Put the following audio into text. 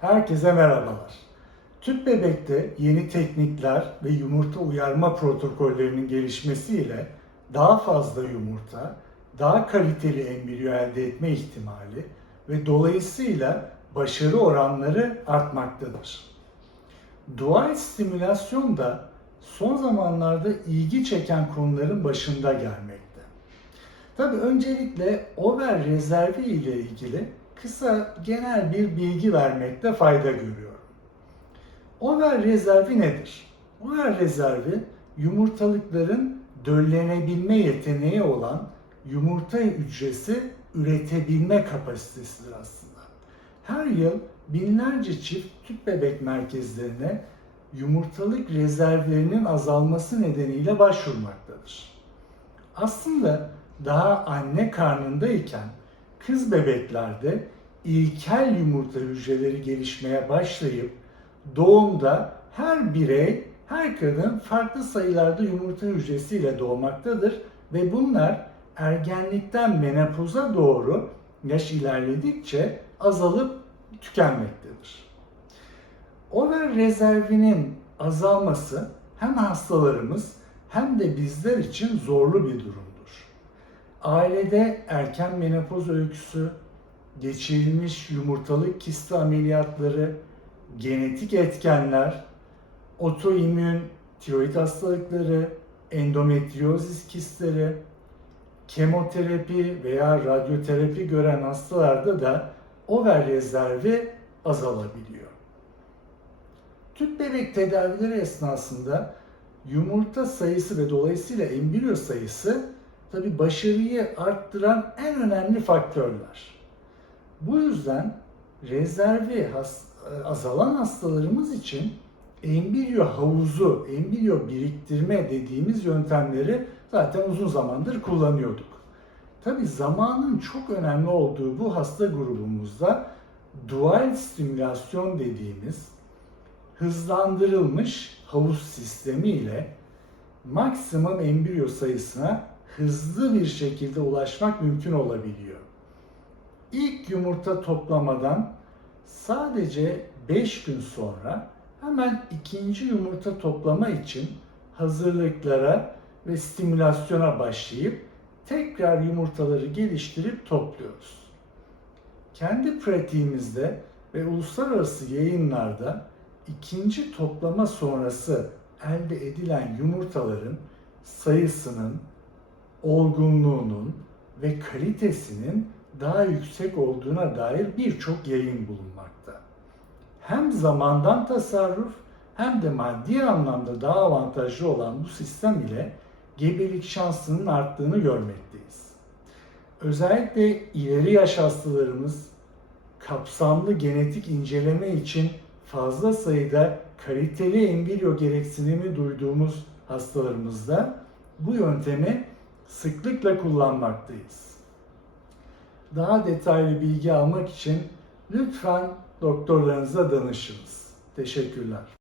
Herkese merhabalar. Tüp bebekte yeni teknikler ve yumurta uyarma protokollerinin gelişmesiyle daha fazla yumurta, daha kaliteli embriyo elde etme ihtimali ve dolayısıyla başarı oranları artmaktadır. Dual stimülasyon da son zamanlarda ilgi çeken konuların başında gelmekte. Tabii öncelikle over rezervi ile ilgili kısa genel bir bilgi vermekte fayda görüyorum. Over rezervi nedir? Over rezervi yumurtalıkların döllenebilme yeteneği olan yumurta hücresi üretebilme kapasitesidir aslında. Her yıl binlerce çift tüp bebek merkezlerine yumurtalık rezervlerinin azalması nedeniyle başvurmaktadır. Aslında daha anne karnındayken kız bebeklerde ilkel yumurta hücreleri gelişmeye başlayıp doğumda her birey, her kadın farklı sayılarda yumurta hücresiyle doğmaktadır ve bunlar ergenlikten menopoza doğru yaş ilerledikçe azalıp tükenmektedir. Over rezervinin azalması hem hastalarımız hem de bizler için zorlu bir durumdur. Ailede erken menopoz öyküsü, geçirilmiş yumurtalık kisti ameliyatları, genetik etkenler, otoimmün tiroid hastalıkları, endometriozis kistleri, kemoterapi veya radyoterapi gören hastalarda da over rezervi azalabiliyor. Tüp bebek tedavileri esnasında yumurta sayısı ve dolayısıyla embriyo sayısı tabi başarıyı arttıran en önemli faktörler. Bu yüzden rezervi has- azalan hastalarımız için embriyo havuzu, embriyo biriktirme dediğimiz yöntemleri zaten uzun zamandır kullanıyorduk. Tabi zamanın çok önemli olduğu bu hasta grubumuzda dual stimülasyon dediğimiz hızlandırılmış havuz sistemi ile maksimum embriyo sayısına hızlı bir şekilde ulaşmak mümkün olabiliyor. İlk yumurta toplamadan sadece 5 gün sonra hemen ikinci yumurta toplama için hazırlıklara ve stimülasyona başlayıp tekrar yumurtaları geliştirip topluyoruz. Kendi pratiğimizde ve uluslararası yayınlarda ikinci toplama sonrası elde edilen yumurtaların sayısının, olgunluğunun ve kalitesinin daha yüksek olduğuna dair birçok yayın bulunmakta. Hem zamandan tasarruf hem de maddi anlamda daha avantajlı olan bu sistem ile gebelik şansının arttığını görmekteyiz. Özellikle ileri yaş hastalarımız kapsamlı genetik inceleme için fazla sayıda kaliteli embriyo gereksinimi duyduğumuz hastalarımızda bu yöntemi sıklıkla kullanmaktayız. Daha detaylı bilgi almak için lütfen doktorlarınıza danışınız. Teşekkürler.